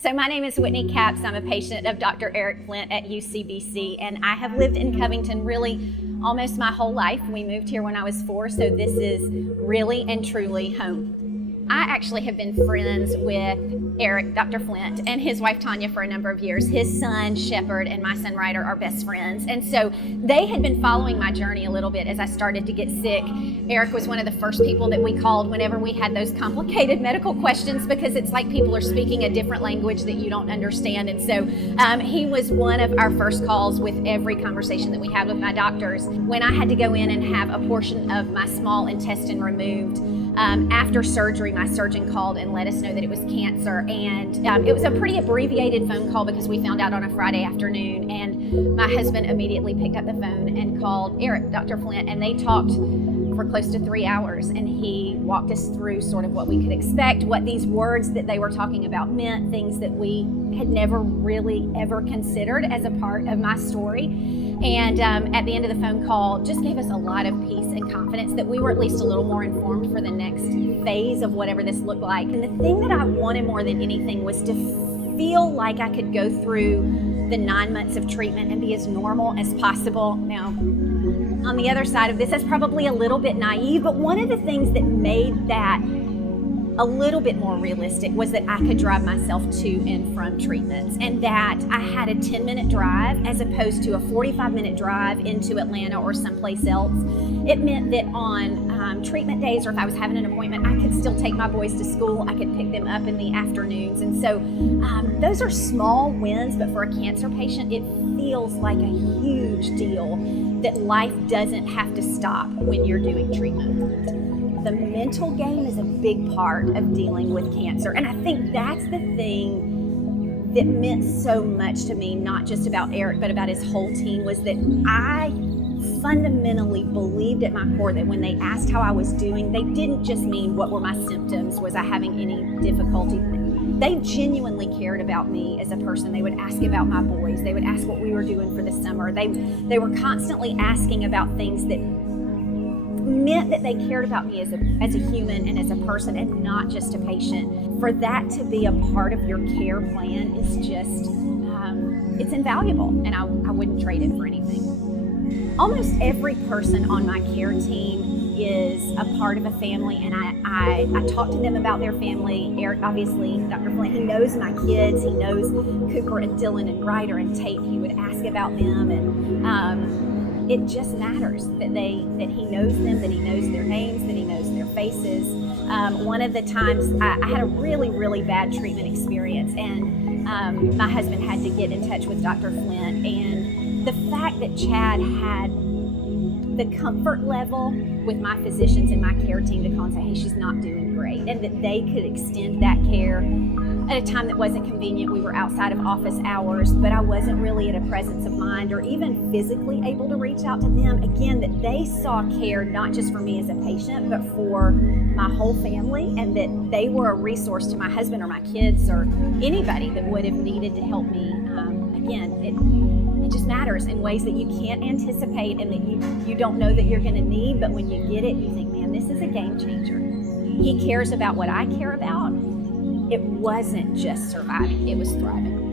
So my name is Whitney Capps. I'm a patient of Dr. Eric Flint at UCBC, and I have lived in Covington really almost my whole life. We moved here when I was 4, so this is really and truly home. I actually have been friends with Eric, Dr. Flint, and his wife Tanya for a number of years. His son, Shepherd, and my son, Ryder, are best friends. And so they had been following my journey a little bit as I started to get sick. Eric was one of the first people that we called whenever we had those complicated medical questions, because it's like people are speaking a different language that you don't understand. And so he was one of our first calls with every conversation that we had with my doctors. When I had to go in and have a portion of my small intestine removed, after surgery, my surgeon called and let us know that it was cancer. And it was a pretty abbreviated phone call because we found out on a Friday afternoon. And my husband immediately picked up the phone and called Eric, Dr. Flint, and they talked for close to 3 hours. And he walked us through sort of what we could expect, what these words that they were talking about meant, things that we had never really ever considered as a part of my story. And at the end of the phone call, just gave us a lot of peace and confidence that we were at least a little more informed for the next phase of whatever this looked like. And the thing that I wanted more than anything was to feel like I could go through the 9 months of treatment and be as normal as possible. Now, on the other side of this, that's probably a little bit naive, but one of the things that made that a little bit more realistic was that I could drive myself to and from treatments, and that I had a 10-minute drive as opposed to a 45-minute drive into Atlanta or someplace else. It meant that on treatment days, or if I was having an appointment, I could still take my boys to school. I could pick them up in the afternoons. And so those are small wins, but for a cancer patient, it feels like a huge deal that life doesn't have to stop when you're doing treatment. The mental game is a big part of dealing with cancer. And I think that's the thing that meant so much to me, not just about Eric, but about his whole team, was that I fundamentally believed at my core that when they asked how I was doing, they didn't just mean what were my symptoms, was I having any difficulty. They genuinely cared about me as a person. They would ask about my boys. They would ask what we were doing for the summer. They were constantly asking about things that meant that they cared about me as a human and as a person, and not just a patient. For that to be a part of your care plan is just, it's invaluable, and I wouldn't trade it for anything. Almost every person on my care team is a part of a family, and I talk to them about their family. Eric, obviously, Dr. Flint, he knows my kids. He knows Cooper and Dylan and Ryder and Tate. He would ask about them, and it just matters that he knows them, that he knows their names, that he knows their faces. One of the times I had a really, really bad treatment experience, and my husband had to get in touch with Dr. Flint, and the fact that Chad had the comfort level with my physicians and my care team to call and say, hey, she's not doing great, and that they could extend that care at a time that wasn't convenient. We were outside of office hours, but I wasn't really at a presence of mind or even physically able to reach out to them. Again, that they saw care not just for me as a patient, but for my whole family, and that they were a resource to my husband or my kids or anybody that would have needed to help me. Again, it just matters in ways that you can't anticipate and that you don't know that you're going to need, but when you get it, you think, man, this is a game changer. He cares about what I care about. It wasn't just surviving, it was thriving.